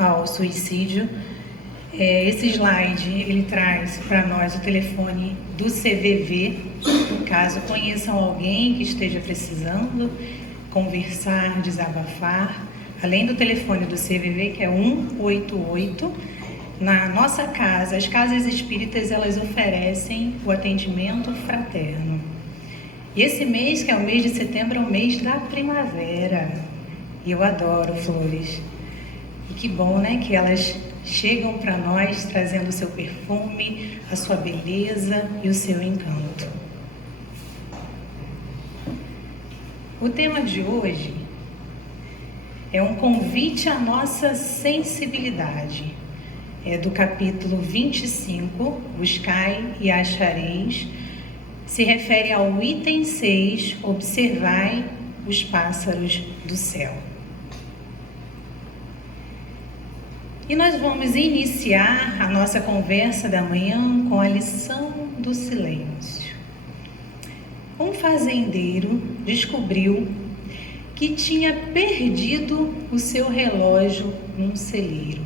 ao suicídio. Esse slide, ele traz para nós o telefone do CVV, caso conheçam alguém que esteja precisando conversar, desabafar, além do telefone do CVV, que é 188. Na nossa casa, as casas espíritas, elas oferecem o atendimento fraterno. E esse mês, que é o mês de setembro, é o mês da primavera. E eu adoro flores. E que bom, né, que elas chegam para nós trazendo o seu perfume, a sua beleza e o seu encanto. O tema de hoje é um convite à nossa sensibilidade. É do capítulo 25, Buscai e Achareis. Se refere ao item 6, observai os pássaros do céu. E nós vamos iniciar a nossa conversa da manhã com a lição do silêncio. Um fazendeiro descobriu que tinha perdido o seu relógio num celeiro.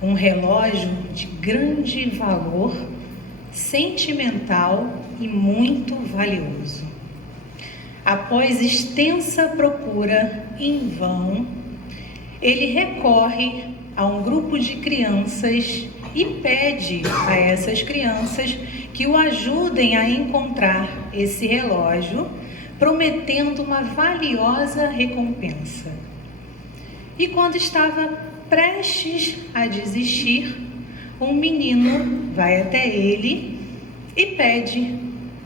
Um relógio de grande valor sentimental e muito valioso. Após extensa procura em vão, ele recorre a um grupo de crianças e pede a essas crianças que o ajudem a encontrar esse relógio, prometendo uma valiosa recompensa. E quando estava prestes a desistir, um menino vai até ele e pede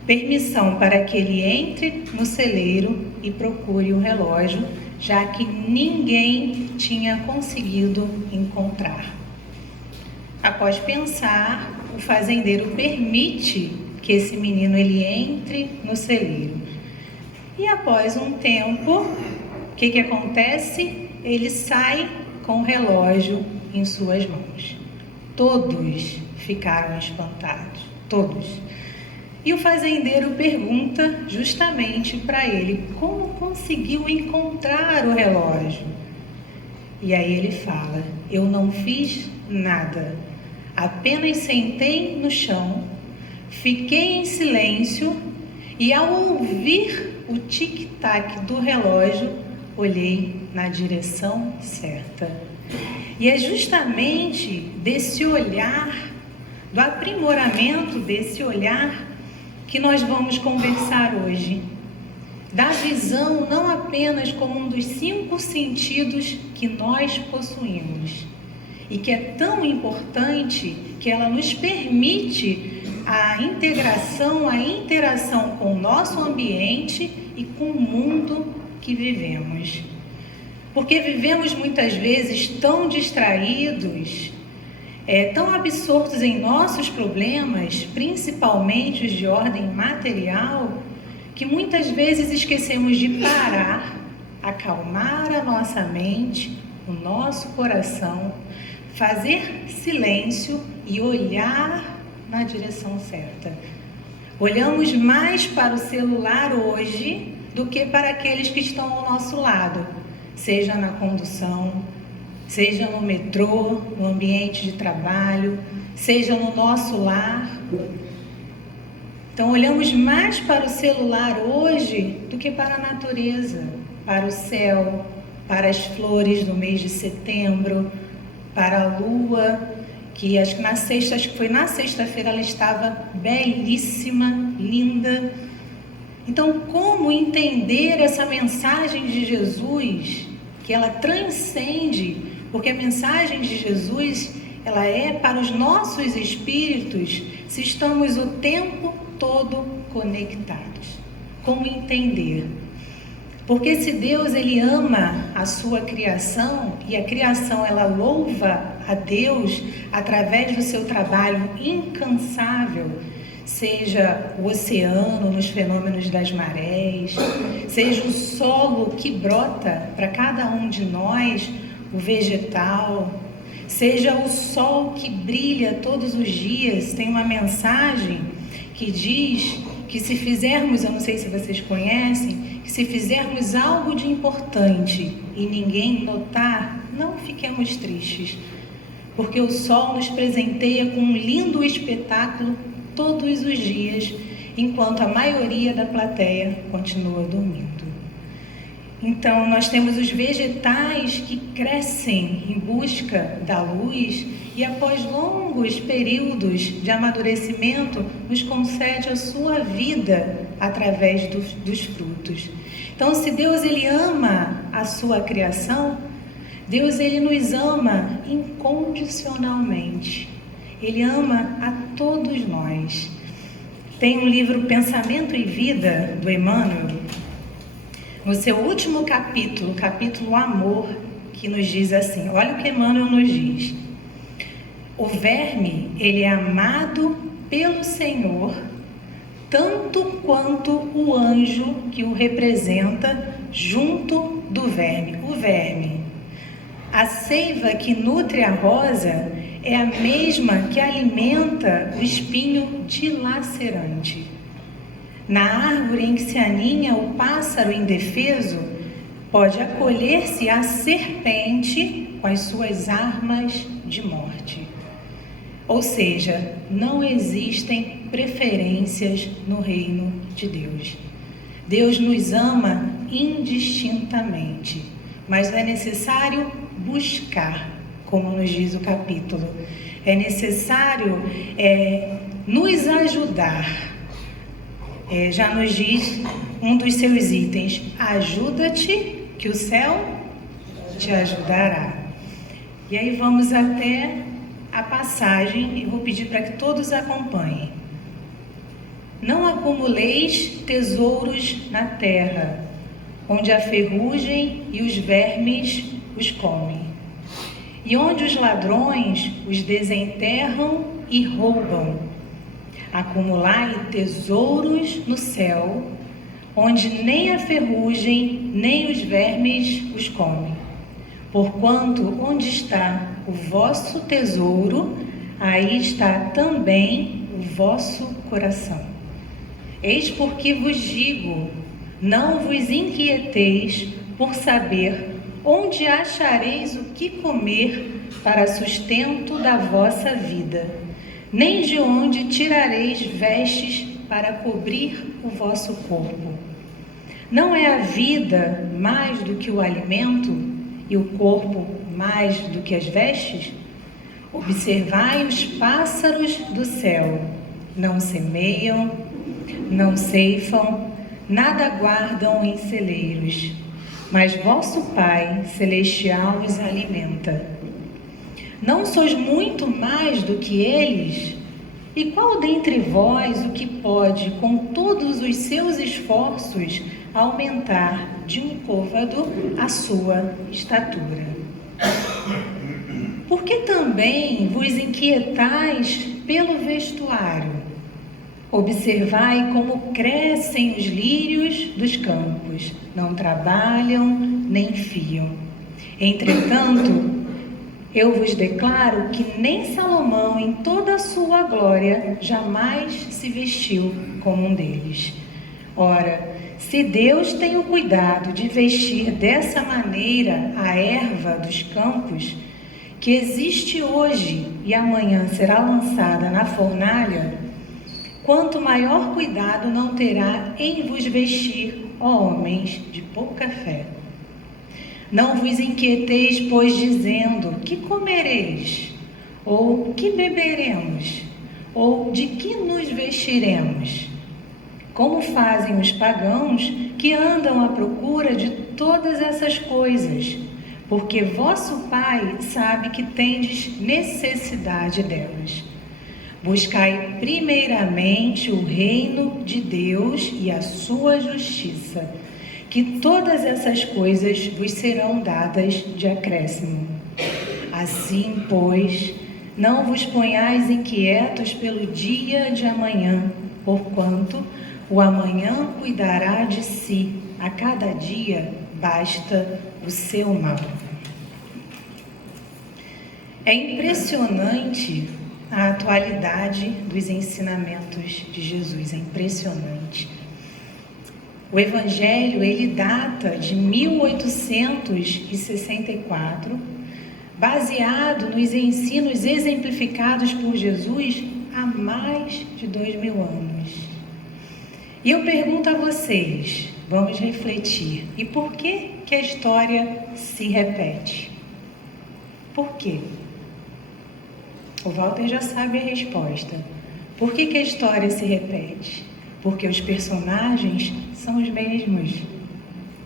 permissão para que ele entre no celeiro e procure o relógio, já que ninguém tinha conseguido encontrar. Após pensar, o fazendeiro permite que esse menino ele entre no celeiro. E após um tempo, o que acontece? Ele sai com o relógio em suas mãos. Todos ficaram espantados, todos. E o fazendeiro pergunta justamente para ele como conseguiu encontrar o relógio. E aí ele fala: eu não fiz nada, apenas sentei no chão, fiquei em silêncio e ao ouvir o tic-tac do relógio, olhei na direção certa. E é justamente desse olhar, do aprimoramento desse olhar, que nós vamos conversar hoje. Da visão não apenas como um dos 5 sentidos que nós possuímos e que é tão importante que ela nos permite a integração, a interação com o nosso ambiente e com o mundo que vivemos. Porque vivemos muitas vezes tão distraídos, tão absortos em nossos problemas, principalmente os de ordem material, que muitas vezes esquecemos de parar, acalmar a nossa mente, o nosso coração, fazer silêncio e olhar na direção certa. Olhamos mais para o celular hoje do que para aqueles que estão ao nosso lado, seja na condução, seja no metrô, no ambiente de trabalho, seja no nosso lar. Então, olhamos mais para o celular hoje do que para a natureza, para o céu, para as flores do mês de setembro, para a lua, que acho que foi na sexta-feira, ela estava belíssima, linda. Então, como entender essa mensagem de Jesus, que ela transcende, porque a mensagem de Jesus, ela é para os nossos espíritos, se estamos o tempo todo conectados. Como entender? Porque se Deus, ele ama a sua criação, e a criação, ela louva a Deus através do seu trabalho incansável, seja o oceano nos fenômenos das marés, seja o solo que brota para cada um de nós, o vegetal, seja o sol que brilha todos os dias. Tem uma mensagem que diz que se fizermos, eu não sei se vocês conhecem, que Se fizermos algo de importante e ninguém notar, não fiquemos tristes, porque o sol nos presenteia com um lindo espetáculo todos os dias, enquanto a maioria da plateia continua dormindo. Então, nós temos os vegetais que crescem em busca da luz e, após longos períodos de amadurecimento, nos concede a sua vida através dos frutos. Então, se Deus ele ama a sua criação, Deus ele nos ama incondicionalmente. Ele ama a todos nós. Tem um livro Pensamento e Vida, do Emmanuel, no seu último capítulo, capítulo Amor, que nos diz assim, olha o que Emmanuel nos diz. O verme, ele é amado pelo Senhor, tanto quanto o anjo que o representa junto do verme. O verme. A seiva que nutre a rosa é a mesma que alimenta o espinho dilacerante. Na árvore em que se aninha o pássaro indefeso, pode acolher-se a serpente com as suas armas de morte. Ou seja, não existem preferências no reino de Deus. Deus nos ama indistintamente, mas é necessário buscar, como nos diz o capítulo. É necessário nos ajudar. Já nos diz um dos seus itens, ajuda-te que o céu te ajudará. E aí vamos até a passagem e vou pedir para que todos acompanhem. Não acumuleis tesouros na terra, onde a ferrugem e os vermes os comem, e onde os ladrões os desenterram e roubam. Acumulai tesouros no céu, onde nem a ferrugem, nem os vermes os comem. Porquanto onde está o vosso tesouro, aí está também o vosso coração. Eis porque vos digo, não vos inquieteis por saber onde achareis o que comer para sustento da vossa vida, nem de onde tirareis vestes para cobrir o vosso corpo. Não é a vida mais do que o alimento e o corpo mais do que as vestes? Observai os pássaros do céu, não semeiam, não ceifam, nada guardam em celeiros, mas vosso Pai celestial os alimenta. Não sois muito mais do que eles? E qual dentre vós o que pode, com todos os seus esforços, aumentar de um côvado a sua estatura? Por que também vos inquietais pelo vestuário? Observai como crescem os lírios dos campos, não trabalham nem fiam. Entretanto, eu vos declaro que nem Salomão, em toda a sua glória, jamais se vestiu como um deles. Ora, se Deus tem o cuidado de vestir dessa maneira a erva dos campos, que existe hoje e amanhã será lançada na fornalha, quanto maior cuidado não terá em vos vestir, ó homens de pouca fé. Não vos inquieteis, pois, dizendo, que comereis? Ou que beberemos? Ou de que nos vestiremos? Como fazem os pagãos que andam à procura de todas essas coisas, porque vosso Pai sabe que tendes necessidade delas. Buscai primeiramente o reino de Deus e a sua justiça, que todas essas coisas vos serão dadas de acréscimo. Assim, pois, não vos ponhais inquietos pelo dia de amanhã, porquanto o amanhã cuidará de si, a cada dia basta o seu mal. É impressionante a atualidade dos ensinamentos de Jesus, é impressionante. O Evangelho, ele data de 1864, baseado nos ensinos exemplificados por Jesus há mais de 2000 anos. E eu pergunto a vocês, vamos refletir, e por que a história se repete? Por quê? O Walter já sabe a resposta. Por que a história se repete? Porque os personagens são os mesmos.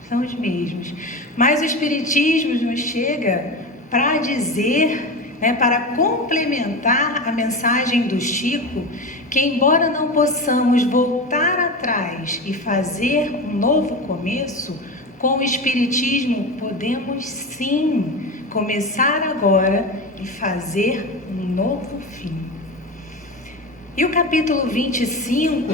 São os mesmos. Mas o Espiritismo nos chega para dizer, para complementar a mensagem do Chico, que embora não possamos voltar atrás e fazer um novo começo, com o Espiritismo podemos sim começar agora e fazer um novo fim. E o capítulo 25,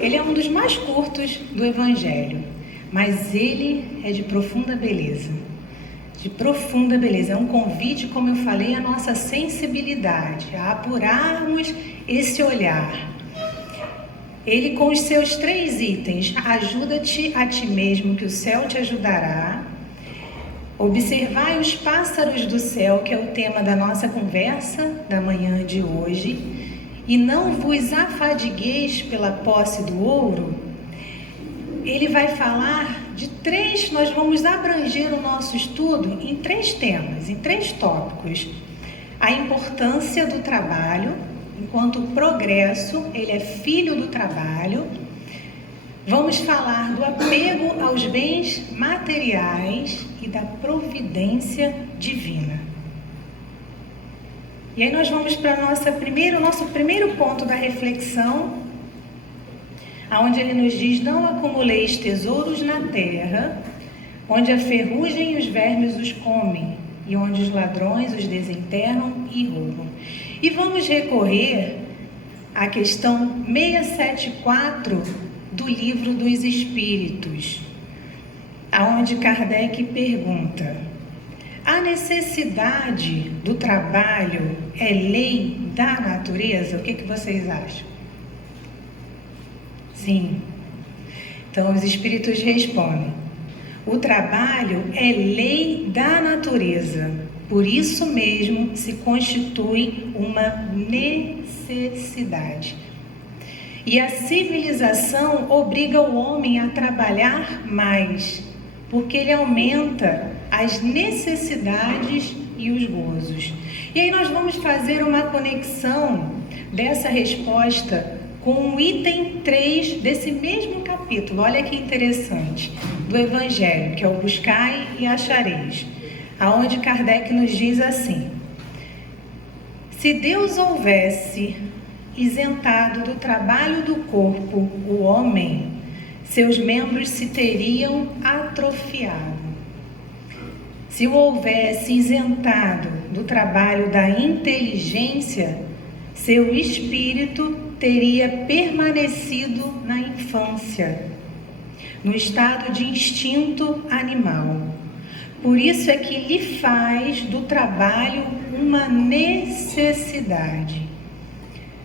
ele é um dos mais curtos do Evangelho, mas ele é de profunda beleza. De profunda beleza. É um convite, como eu falei, à nossa sensibilidade, a apurarmos esse olhar. Ele, com os seus 3 itens, ajuda-te a ti mesmo, que o céu te ajudará. Observai os pássaros do céu, que é o tema da nossa conversa da manhã de hoje. E não vos afadigueis pela posse do ouro. Ele vai falar de 3, nós vamos abranger o nosso estudo em 3 temas, em 3 tópicos. A importância do trabalho, enquanto o progresso, ele é filho do trabalho. Vamos falar do apego aos bens materiais e da providência divina. E aí nós vamos para o nosso primeiro ponto da reflexão, onde ele nos diz: não acumuleis tesouros na terra, onde a ferrugem e os vermes os comem, e onde os ladrões os desenterram e roubam. E vamos recorrer à questão 674 do Livro dos Espíritos, onde Kardec pergunta: a necessidade do trabalho é lei da natureza? O que vocês acham? Sim. Então os espíritos respondem: o trabalho é lei da natureza, por isso mesmo se constitui uma necessidade. E a civilização obriga o homem a trabalhar mais, porque ele aumenta as necessidades e os gozos. E aí nós vamos fazer uma conexão dessa resposta com o item 3 desse mesmo capítulo. Olha que interessante, do Evangelho, que é o buscai e achareis, aonde Kardec nos diz assim: se Deus houvesse isentado do trabalho do corpo o homem, seus membros se teriam atrofiado. Se o houvesse isentado do trabalho da inteligência, seu espírito teria permanecido na infância, no estado de instinto animal. Por isso é que lhe faz do trabalho uma necessidade.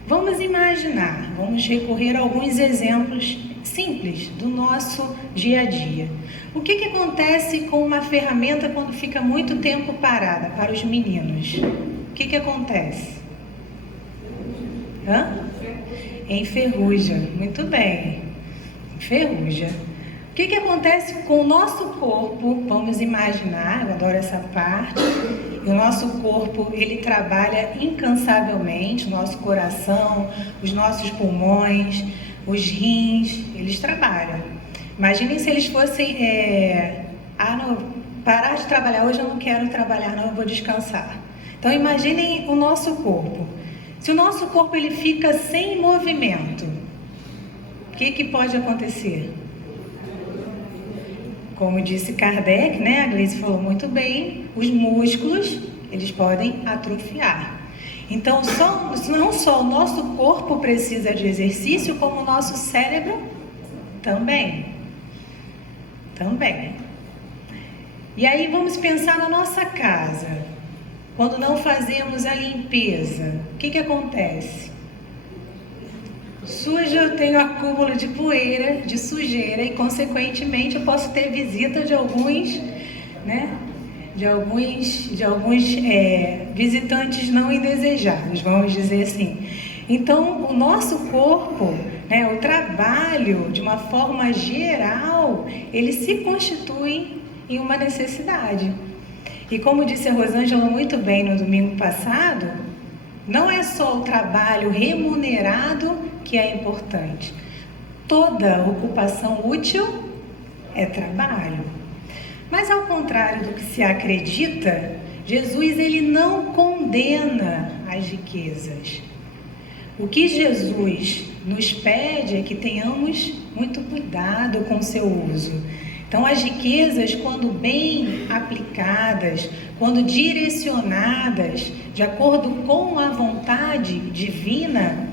Vamos imaginar, vamos recorrer a alguns exemplos simples do nosso dia a dia. O que acontece com uma ferramenta quando fica muito tempo parada para os meninos? O que acontece? Enferruja. Muito bem. Enferruja. O que acontece com o nosso corpo? Vamos imaginar, eu adoro essa parte. E o nosso corpo, ele trabalha incansavelmente, o nosso coração, os nossos pulmões, os rins, eles trabalham. Imaginem se eles fossem, parar de trabalhar hoje, eu não quero trabalhar, não, eu vou descansar. Então imaginem o nosso corpo. Se o nosso corpo ele fica sem movimento, o que pode acontecer? Como disse Kardec, a Gleice falou muito bem, os músculos, eles podem atrofiar. Então, não só o nosso corpo precisa de exercício, como o nosso cérebro também. E aí vamos pensar na nossa casa. Quando não fazemos a limpeza, o que acontece? suja, eu tenho acúmulo de poeira, de sujeira e, consequentemente, eu posso ter visita de alguns, né? De alguns visitantes não indesejados, vamos dizer assim. Então, o nosso corpo, né, o trabalho, de uma forma geral, ele se constitui em uma necessidade. E como disse a Rosângela muito bem no domingo passado, não é só o trabalho remunerado que é importante. Toda ocupação útil é trabalho. Mas ao contrário do que se acredita, Jesus ele não condena as riquezas. O que Jesus nos pede é que tenhamos muito cuidado com o seu uso. Então, as riquezas, quando bem aplicadas, quando direcionadas de acordo com a vontade divina,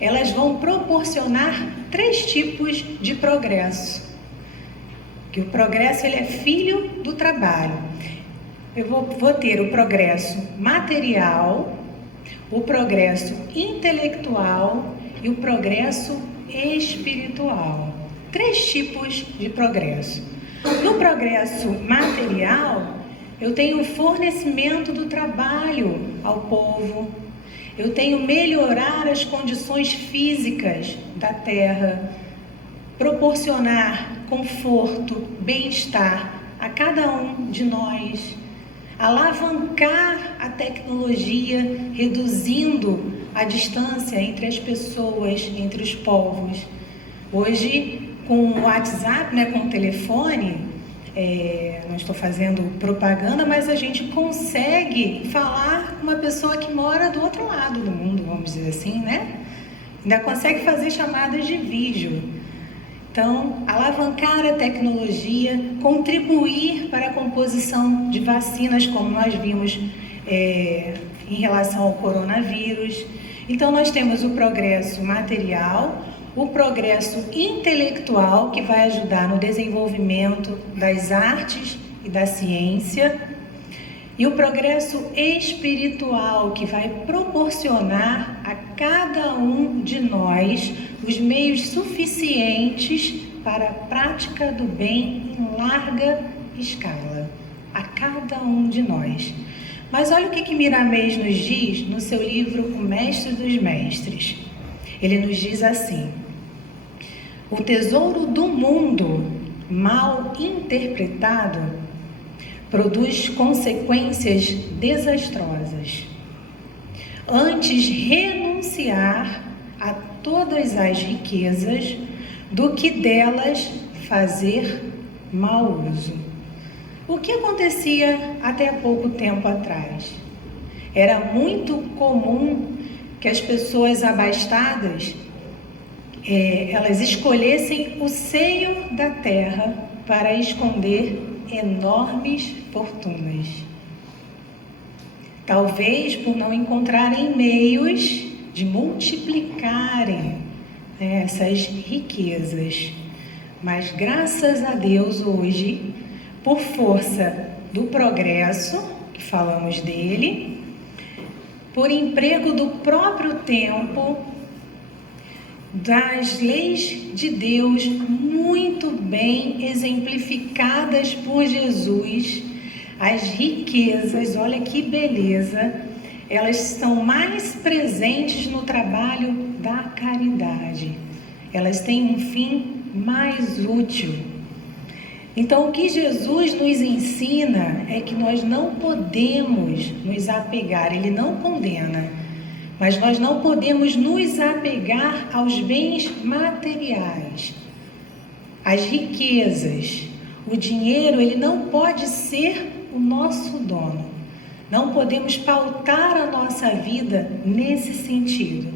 elas vão proporcionar 3 tipos de progresso. Que o progresso ele é filho do trabalho. Eu vou ter o progresso material, o progresso intelectual e o progresso espiritual. 3 tipos de progresso. No progresso material, eu tenho o fornecimento do trabalho ao povo, eu tenho melhorar as condições físicas da terra, proporcionar conforto, bem-estar a cada um de nós, alavancar a tecnologia, reduzindo a distância entre as pessoas, entre os povos. Hoje, com o WhatsApp, né, com o telefone, não estou fazendo propaganda, mas a gente consegue falar com uma pessoa que mora do outro lado do mundo, vamos dizer assim, né? Ainda consegue fazer chamadas de vídeo. Então, alavancar a tecnologia, contribuir para a composição de vacinas, como nós vimos em relação ao coronavírus. Então, nós temos o progresso material, o progresso intelectual, que vai ajudar no desenvolvimento das artes e da ciência, e o progresso espiritual, que vai proporcionar a cada um de nós os meios suficientes para a prática do bem em larga escala, a cada um de nós. Mas olha o que Miramês nos diz no seu livro O Mestre dos Mestres. Ele nos diz assim: o tesouro do mundo, mal interpretado, produz consequências desastrosas. Antes renunciar a todas as riquezas do que delas fazer mau uso. O que acontecia até há pouco tempo atrás? Era muito comum que as pessoas abastadas elas escolhessem o seio da terra para esconder enormes fortunas. Talvez por não encontrarem meios de multiplicarem essas riquezas. Mas graças a Deus hoje, por força do progresso, que falamos dele, por emprego do próprio tempo, das leis de Deus muito bem exemplificadas por Jesus, as riquezas, olha que beleza, elas estão mais presentes no trabalho da caridade. Elas têm um fim mais útil. Então, o que Jesus nos ensina é que nós não podemos nos apegar, ele não condena, mas nós não podemos nos apegar aos bens materiais, às riquezas. O dinheiro, ele não pode ser o nosso dono. Não podemos pautar a nossa vida nesse sentido,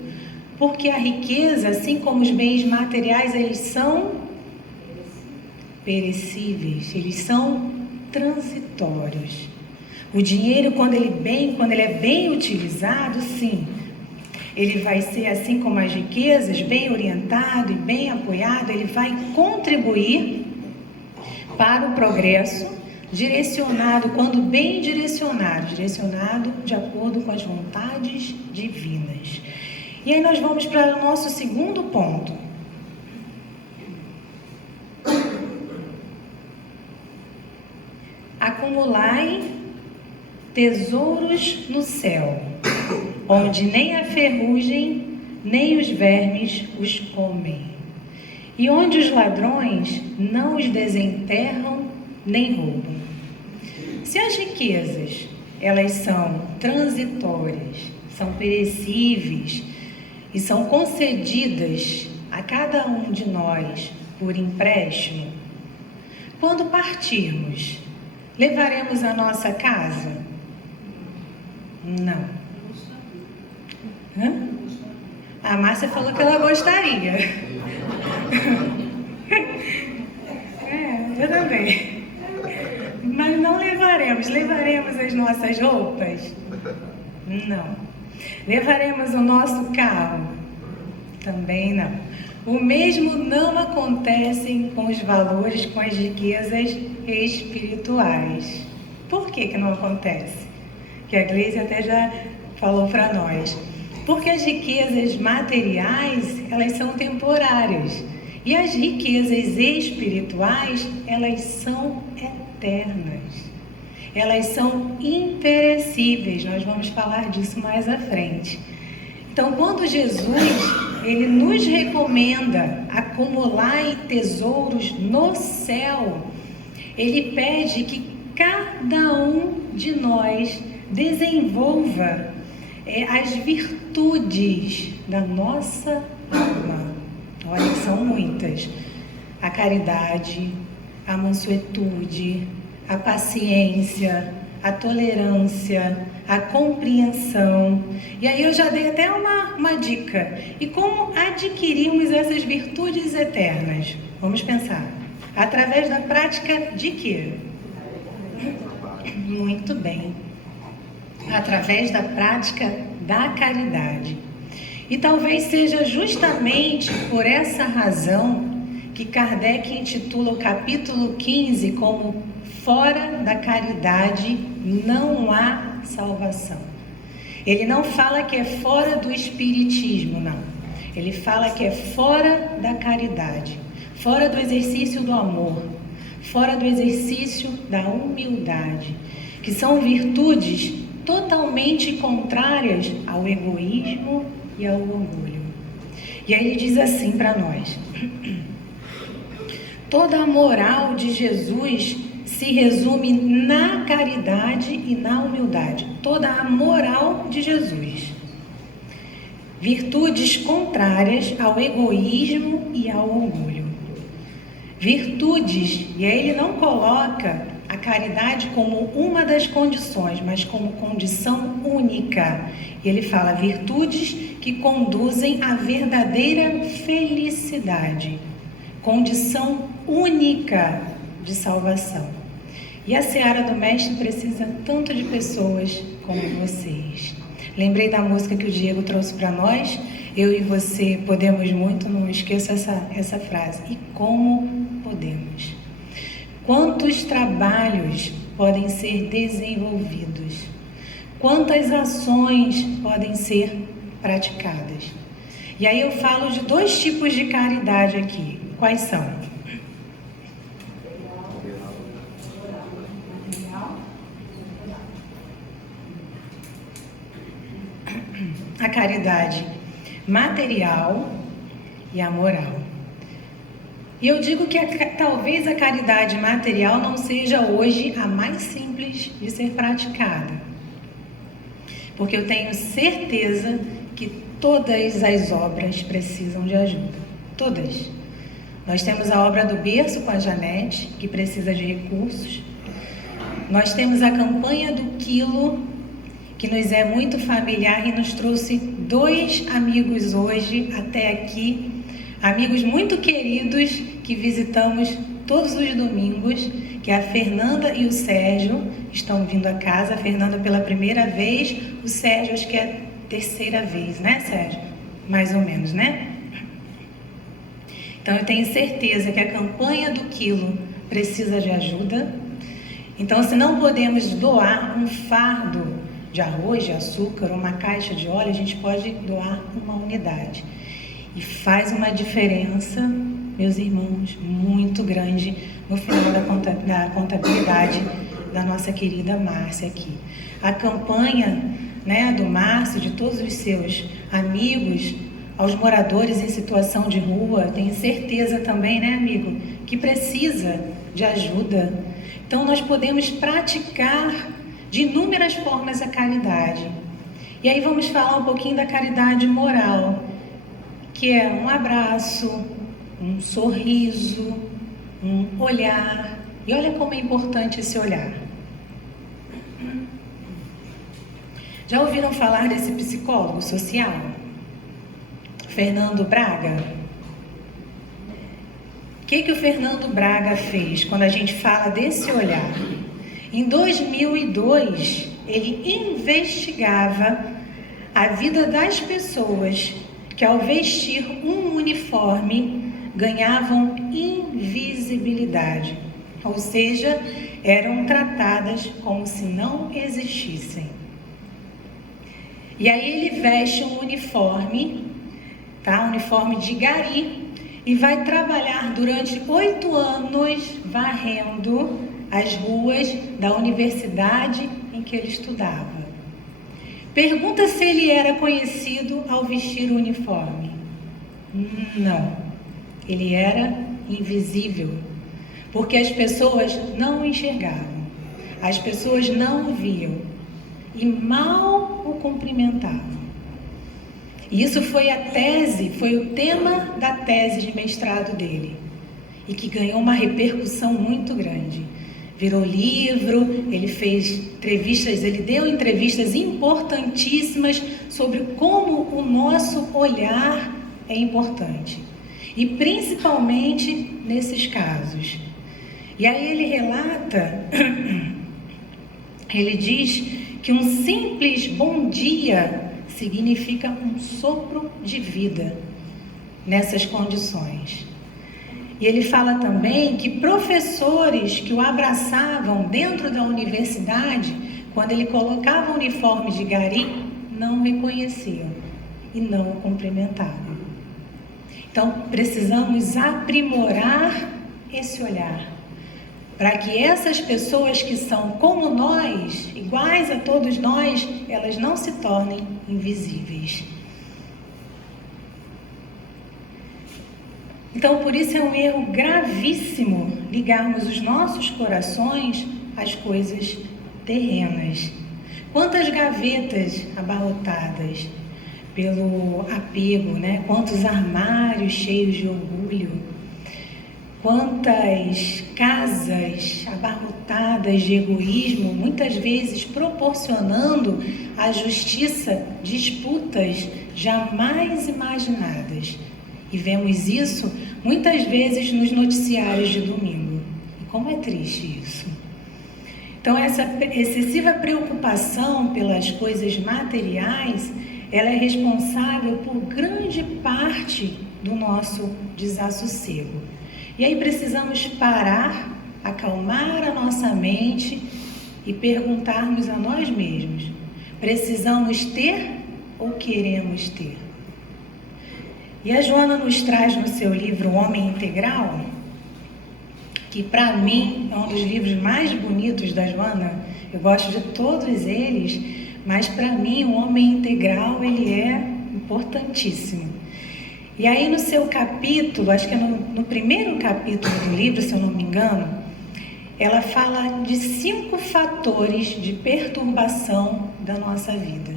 porque a riqueza, assim como os bens materiais, eles são perecíveis, eles são transitórios. O dinheiro, quando ele é bem utilizado, sim, ele vai ser, assim como as riquezas, bem orientado e bem apoiado, ele vai contribuir para o progresso, direcionado, quando bem direcionado de acordo com as vontades divinas. E aí nós vamos para o nosso segundo ponto. Acumulai tesouros no céu, onde nem a ferrugem, nem os vermes os comem, e onde os ladrões não os desenterram nem roubam. Se as riquezas, elas são transitórias, são perecíveis e são concedidas a cada um de nós por empréstimo, quando partirmos, levaremos a nossa casa? Não. Hã? A Márcia falou que ela gostaria. Eu também. Mas não levaremos. Levaremos as nossas roupas? Não. Levaremos o nosso carro? Também não. O mesmo não acontece com os valores, com as riquezas espirituais. Por que não acontece? Que a Gleise até já falou para nós. Porque as riquezas materiais, elas são temporárias. E as riquezas espirituais, elas são eternas. Elas são imperecíveis. Nós vamos falar disso mais à frente. Então, quando Jesus, ele nos recomenda acumular tesouros no céu, ele pede que cada um de nós desenvolva as virtudes da nossa alma. Olha, são muitas. A caridade, a mansuetude, a paciência, a tolerância, a compreensão. E aí eu já dei até uma dica. E como adquirimos essas virtudes eternas? Vamos pensar. Através da prática de quê? Muito bem. Através da prática da caridade. E talvez seja justamente por essa razão que Kardec intitula o capítulo 15 como Fora da caridade não há salvação. Ele não fala que é fora do espiritismo, não. Ele fala que é fora da caridade, fora do exercício do amor, fora do exercício da humildade, que são virtudes totalmente contrárias ao egoísmo e ao orgulho. E aí ele diz assim para nós: toda a moral de Jesus se resume na caridade e na humildade. Toda a moral de Jesus. Virtudes contrárias ao egoísmo e ao orgulho. Virtudes, e aí ele não coloca a caridade como uma das condições, mas como condição única. E ele fala virtudes que conduzem à verdadeira felicidade. Condição única de salvação. E a seara do Mestre precisa tanto de pessoas como vocês. Lembrei da música que o Diego trouxe para nós. Eu e você podemos muito, não esqueça essa frase. E como podemos? Quantos trabalhos podem ser desenvolvidos? Quantas ações podem ser praticadas? E aí eu falo de 2 tipos de caridade aqui. Quais são? A caridade material e a moral. E eu digo que talvez a caridade material não seja hoje a mais simples de ser praticada. Porque eu tenho certeza que todas as obras precisam de ajuda. Todas. Nós temos a obra do berço com a Janete, que precisa de recursos. Nós temos a campanha do quilo, que nos é muito familiar e nos trouxe 2 amigos hoje até aqui, amigos muito queridos que visitamos todos os domingos, que é a Fernanda e o Sérgio, estão vindo a casa. A Fernanda pela primeira vez, o Sérgio acho que é a 3ª vez, né, Sérgio? Mais ou menos, né? Então eu tenho certeza que a campanha do quilo precisa de ajuda. Então, se não podemos doar um fardo de arroz, de açúcar, uma caixa de óleo, a gente pode doar uma unidade. E faz uma diferença, meus irmãos, muito grande no final da contabilidade da nossa querida Márcia aqui. A campanha, né, do Márcio, de todos os seus amigos, aos moradores em situação de rua, tenho certeza também, né, amigo, que precisa de ajuda. Então, nós podemos praticar de inúmeras formas a caridade. E aí vamos falar um pouquinho da caridade moral, que é um abraço, um sorriso, um olhar. E olha como é importante esse olhar. Já ouviram falar desse psicólogo social? Fernando Braga? O que o Fernando Braga fez quando a gente fala desse olhar? Em 2002, ele investigava a vida das pessoas que, ao vestir um uniforme, ganhavam invisibilidade, ou seja, eram tratadas como se não existissem. E aí ele veste um uniforme, tá? Um uniforme de gari, e vai trabalhar durante 8 anos varrendo as ruas da universidade em que ele estudava. Pergunta se ele era conhecido ao vestir o uniforme. Não, ele era invisível, porque as pessoas não o enxergavam, as pessoas não o viam e mal o cumprimentavam. E isso foi foi o tema da tese de mestrado dele, e que ganhou uma repercussão muito grande. Virou livro, ele fez entrevistas, ele deu entrevistas importantíssimas sobre como o nosso olhar é importante. E principalmente nesses casos. E aí ele relata, ele diz que um simples bom dia significa um sopro de vida nessas condições. E ele fala também que professores que o abraçavam dentro da universidade, quando ele colocava o uniforme de gari, não o reconheciam e não o cumprimentavam. Então, precisamos aprimorar esse olhar, para que essas pessoas que são como nós, iguais a todos nós, elas não se tornem invisíveis. Então, por isso é um erro gravíssimo ligarmos os nossos corações às coisas terrenas. Quantas gavetas abarrotadas pelo apego, né? Quantos armários cheios de orgulho, quantas casas abarrotadas de egoísmo, muitas vezes proporcionando à justiça disputas jamais imaginadas. E vemos isso muitas vezes nos noticiários de domingo. E como é triste isso. Então, essa excessiva preocupação pelas coisas materiais, ela é responsável por grande parte do nosso desassossego. E aí precisamos parar, acalmar a nossa mente e perguntarmos a nós mesmos: precisamos ter ou queremos ter? E a Joana nos traz no seu livro O Homem Integral, que para mim é um dos livros mais bonitos da Joana. Eu gosto de todos eles, mas para mim o Homem Integral ele é importantíssimo. E aí no seu capítulo, acho que é no primeiro capítulo do livro, se eu não me engano, ela fala de 5 fatores de perturbação da nossa vida.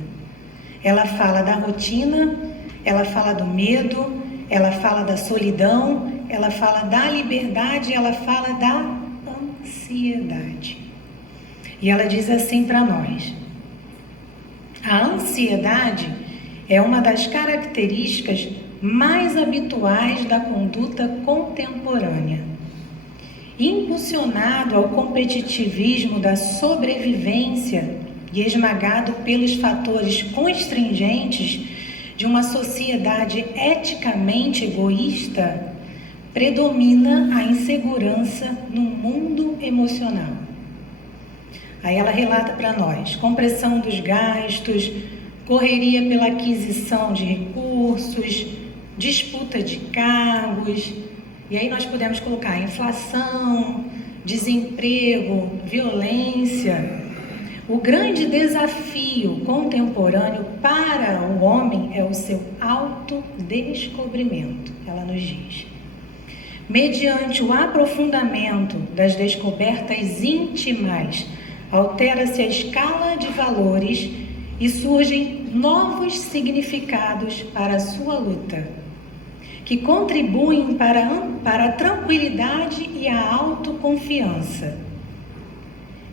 Ela fala da rotina, ela fala do medo, ela fala da solidão, ela fala da liberdade, ela fala da ansiedade. E ela diz assim para nós: a ansiedade é uma das características mais habituais da conduta contemporânea. Impulsionado ao competitivismo da sobrevivência e esmagado pelos fatores constringentes de uma sociedade eticamente egoísta, predomina a insegurança no mundo emocional. Aí ela relata para nós: compressão dos gastos, correria pela aquisição de recursos, disputa de cargos, e aí nós podemos colocar inflação, desemprego, violência. O grande desafio contemporâneo para o homem é o seu autodescobrimento, ela nos diz. Mediante o aprofundamento das descobertas íntimas, altera-se a escala de valores e surgem novos significados para a sua luta, que contribuem para a tranquilidade e a autoconfiança.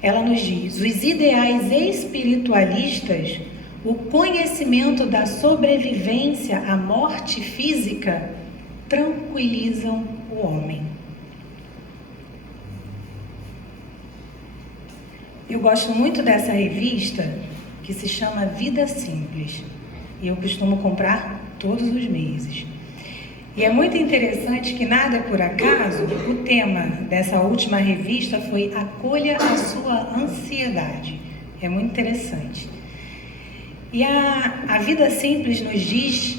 Ela nos diz: os ideais espiritualistas, o conhecimento da sobrevivência à morte física, tranquilizam o homem. Eu gosto muito dessa revista, que se chama Vida Simples, e eu costumo comprar todos os meses. E é muito interessante que, nada é por acaso, o tema dessa última revista foi Acolha a Sua Ansiedade. É muito interessante. E a Vida Simples nos diz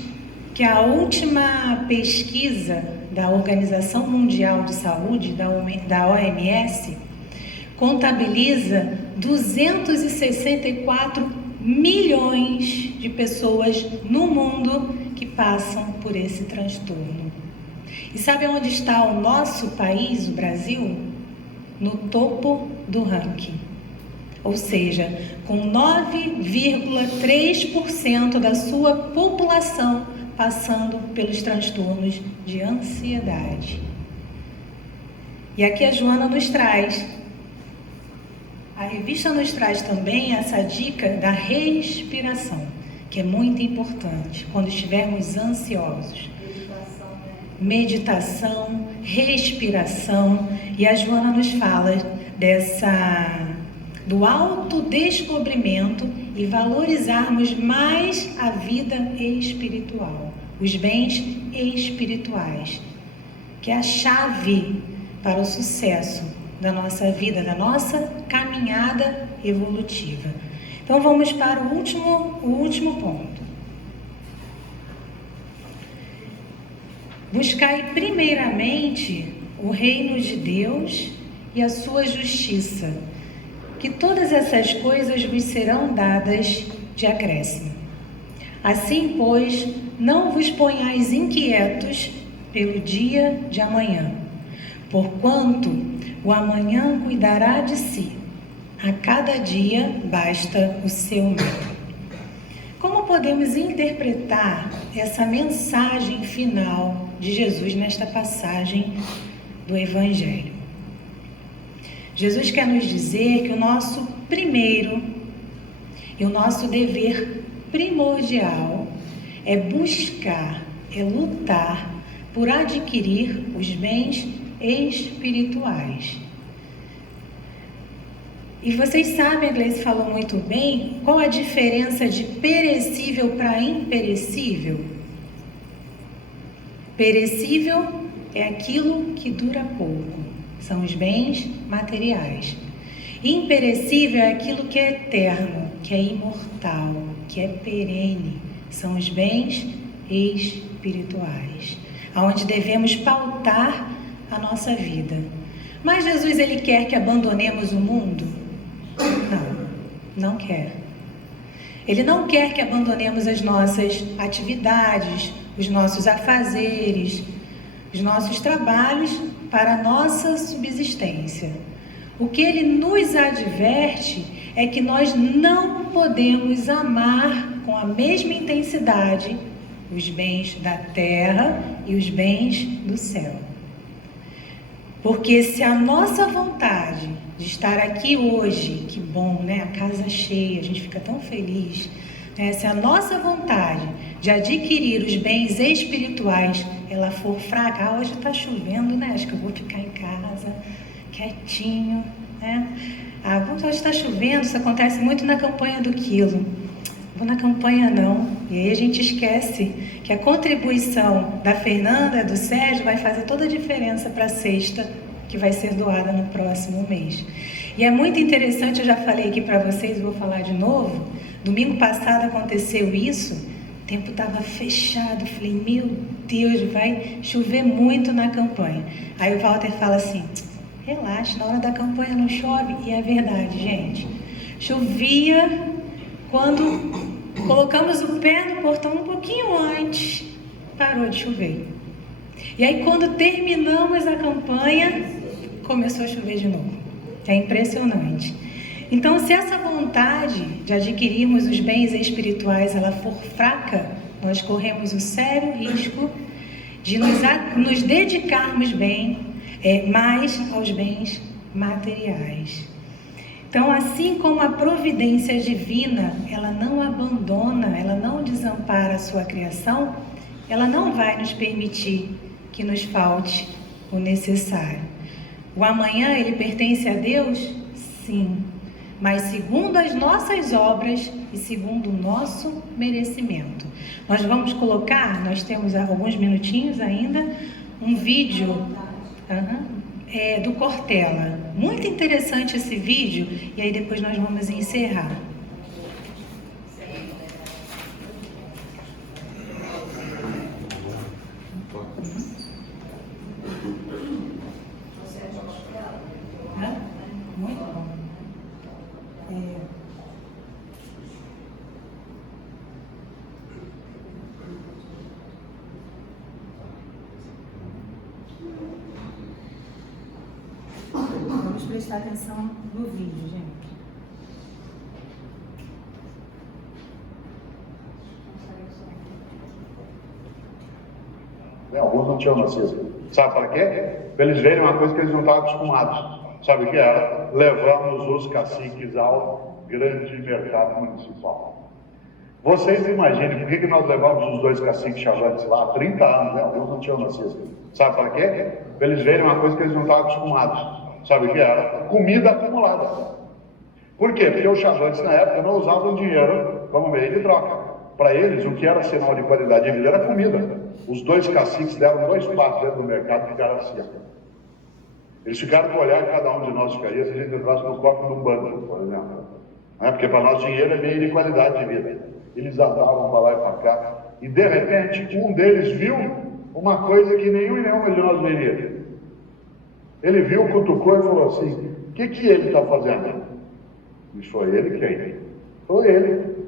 que a última pesquisa da Organização Mundial de Saúde, da OMS, contabiliza 264 milhões de pessoas no mundo que passam por esse transtorno. E sabe onde está o nosso país, o Brasil? No topo do ranking. Ou seja, com 9,3% da sua população passando pelos transtornos de ansiedade. E aqui a Joana nos traz, a revista nos traz também essa dica da respiração, que é muito importante quando estivermos ansiosos. Meditação, respiração, e a Joana nos fala do autodescobrimento e valorizarmos mais a vida espiritual, os bens espirituais, que é a chave para o sucesso da nossa vida, da nossa caminhada evolutiva. Então vamos para o último ponto. Buscai primeiramente o reino de Deus e a sua justiça, que todas essas coisas vos serão dadas de acréscimo. Assim, pois, não vos ponhais inquietos pelo dia de amanhã, porquanto o amanhã cuidará de si. A cada dia basta o seu mal. Como podemos interpretar essa mensagem final de Jesus nesta passagem do Evangelho? Jesus quer nos dizer que o nosso primeiro e o nosso dever primordial é buscar, é lutar por adquirir os bens espirituais. E vocês sabem, a Gleice falou muito bem, qual a diferença de perecível para imperecível? Perecível é aquilo que dura pouco, são os bens materiais. Imperecível é aquilo que é eterno, que é imortal, que é perene, são os bens espirituais, aonde devemos pautar a nossa vida. Mas Jesus, ele quer que abandonemos o mundo? Não quer. Ele não quer que abandonemos as nossas atividades, os nossos afazeres, os nossos trabalhos para a nossa subsistência. O que ele nos adverte é que nós não podemos amar com a mesma intensidade os bens da terra e os bens do céu. Porque se a nossa vontade de estar aqui hoje, que bom, né? A casa cheia, a gente fica tão feliz, né? Se a nossa vontade de adquirir os bens espirituais, ela for fraca, hoje está chovendo, né? Acho que eu vou ficar em casa, quietinho, né? Hoje está chovendo, isso acontece muito na campanha do quilo. Vou na campanha não. E aí a gente esquece que a contribuição da Fernanda, do Sérgio, vai fazer toda a diferença para a cesta que vai ser doada no próximo mês. E é muito interessante, eu já falei aqui para vocês, vou falar de novo. Domingo passado aconteceu isso, o tempo estava fechado, falei, meu Deus, vai chover muito na campanha. Aí o Walter fala assim, relaxa, na hora da campanha não chove. E é verdade, gente. Chovia quando colocamos o pé no portão um pouquinho antes, parou de chover. E aí quando terminamos a campanha, começou a chover de novo. É impressionante. Então, se essa vontade de adquirirmos os bens espirituais ela for fraca, nós corremos o sério risco de nos dedicarmos mais aos bens materiais. Então, assim como a providência divina, ela não abandona, ela não desampara a sua criação, ela não vai nos permitir que nos falte o necessário. O amanhã, ele pertence a Deus? Sim. Mas segundo as nossas obras e segundo o nosso merecimento. Nós vamos colocar, nós temos alguns minutinhos ainda, um vídeo do Cortella. Muito interessante esse vídeo, e aí depois nós vamos encerrar. Muito bom. Vamos prestar atenção no vídeo, gente. Alguns não tinham nascido. Sabe para quê? Para eles verem uma coisa que eles não estavam acostumados. Sabe o que era? Levamos os caciques ao grande mercado municipal. Vocês imaginem por que nós levamos os 2 caciques chavantes lá há 30 anos, né? Alguns não tinham nascido. Sabe para quê? Para eles verem uma coisa que eles não estavam acostumados. Sabe o que era? Comida acumulada. Por quê? Porque os chavantes na época não usavam dinheiro como meio de troca. Para eles, o que era sinal de qualidade de vida era comida. Os 2 caciques deram 2 passos dentro do mercado e ficaram assim. Eles ficaram com o olhar que cada um de nós ficaria se a gente entrasse no copo de um banco, por exemplo. Porque para nós dinheiro é meio de qualidade de vida. Eles andavam para lá e para cá. E de repente, um deles viu uma coisa que nenhum e nenhuma de nós veria. Ele viu, cutucou e falou assim, o que ele está fazendo? E foi ele quem? Foi ele.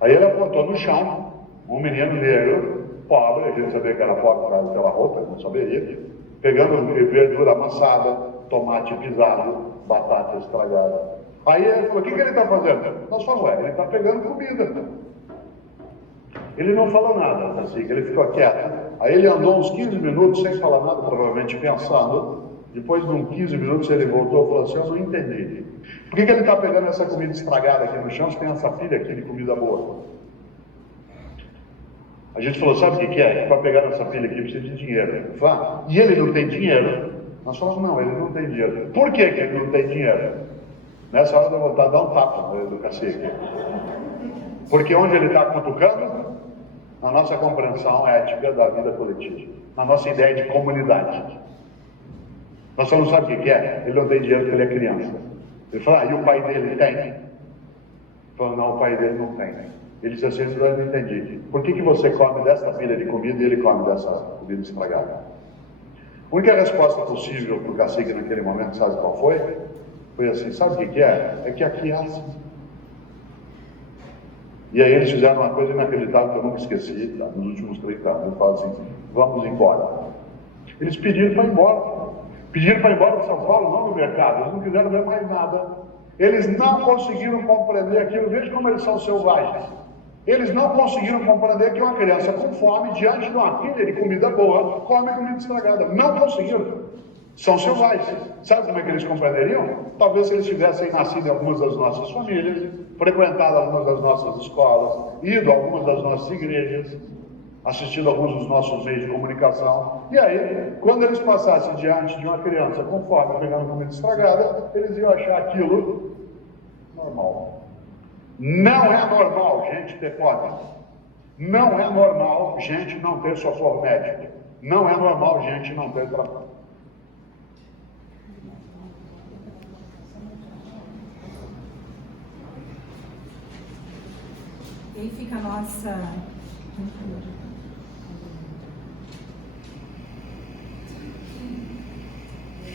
Aí ele apontou no chão, um menino negro, pobre, a gente sabia que era pobre por causa daquela roupa, não saberia, pegando verdura amassada, tomate pisado, batata estragada. Aí ele falou, o que ele está fazendo? Nós falamos, ele está pegando comida. Ele não falou nada, assim, ele ficou quieto. Aí ele andou uns 15 minutos sem falar nada, provavelmente pensando. Depois de uns 15 minutos ele voltou e falou assim, eu não entendi. Por que ele está pegando essa comida estragada aqui no chão se tem essa pilha aqui de comida boa? A gente falou, sabe o que é? Para pegar essa pilha aqui precisa de dinheiro. E ele não tem dinheiro? Nós falamos, não, ele não tem dinheiro. Por que ele não tem dinheiro? Nessa hora eu vou voltar a dar um tapa do cacique. Porque onde ele está cutucando? Na nossa compreensão ética da vida coletiva. Na nossa ideia de comunidade. Nós só não sabemos o que é. Ele não tem dinheiro porque ele é criança. Ele fala, e o pai dele tem? Ele falou, não, o pai dele não tem. Ele disse assim, eu não entendi. Por que você come dessa pilha de comida e ele come dessa comida estragada? A única resposta possível para o cacique naquele momento, sabe qual foi? Foi assim, sabe o que é? É que aqui é assim. E aí eles fizeram uma coisa inacreditável que eu nunca esqueci, tá? Nos últimos 30 anos. Eles falaram assim, vamos embora. Eles pediram para ir embora. Pediram para ir embora de São Paulo, não no mercado. Eles não quiseram ver mais nada. Eles não conseguiram compreender aquilo. Veja como eles são selvagens. Eles não conseguiram compreender que uma criança com fome, diante de uma pilha de comida boa, come comida estragada. Não conseguiram. São selvagens. Sabe como é que eles compreenderiam? Talvez se eles tivessem nascido em algumas das nossas famílias, frequentado algumas das nossas escolas, ido a algumas das nossas igrejas, assistindo alguns dos nossos meios de comunicação. E aí, quando eles passassem diante de uma criança com fome, pegando comida estragada, eles iam achar aquilo normal. Não é normal gente ter fome. Não é normal gente não ter socorro médico. Não é normal gente não ter trabalho. E aí fica a nossa...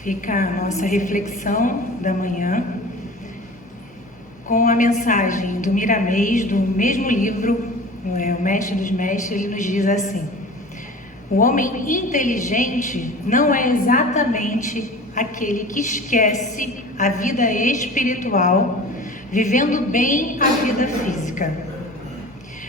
Fica a nossa reflexão da manhã com a mensagem do Miramês, do mesmo livro, O Mestre dos Mestres. Ele nos diz assim: o homem inteligente não é exatamente aquele que esquece a vida espiritual, vivendo bem a vida física,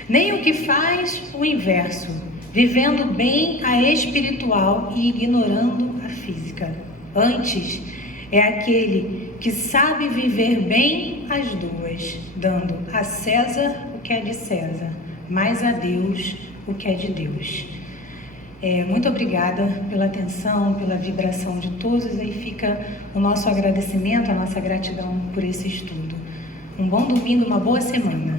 nem o que faz o inverso, vivendo bem a espiritual e ignorando a física. Antes, é aquele que sabe viver bem as duas, dando a César o que é de César, mas a Deus o que é de Deus. Muito obrigada pela atenção, pela vibração de todos. Aí fica o nosso agradecimento, a nossa gratidão por esse estudo. Um bom domingo, uma boa semana.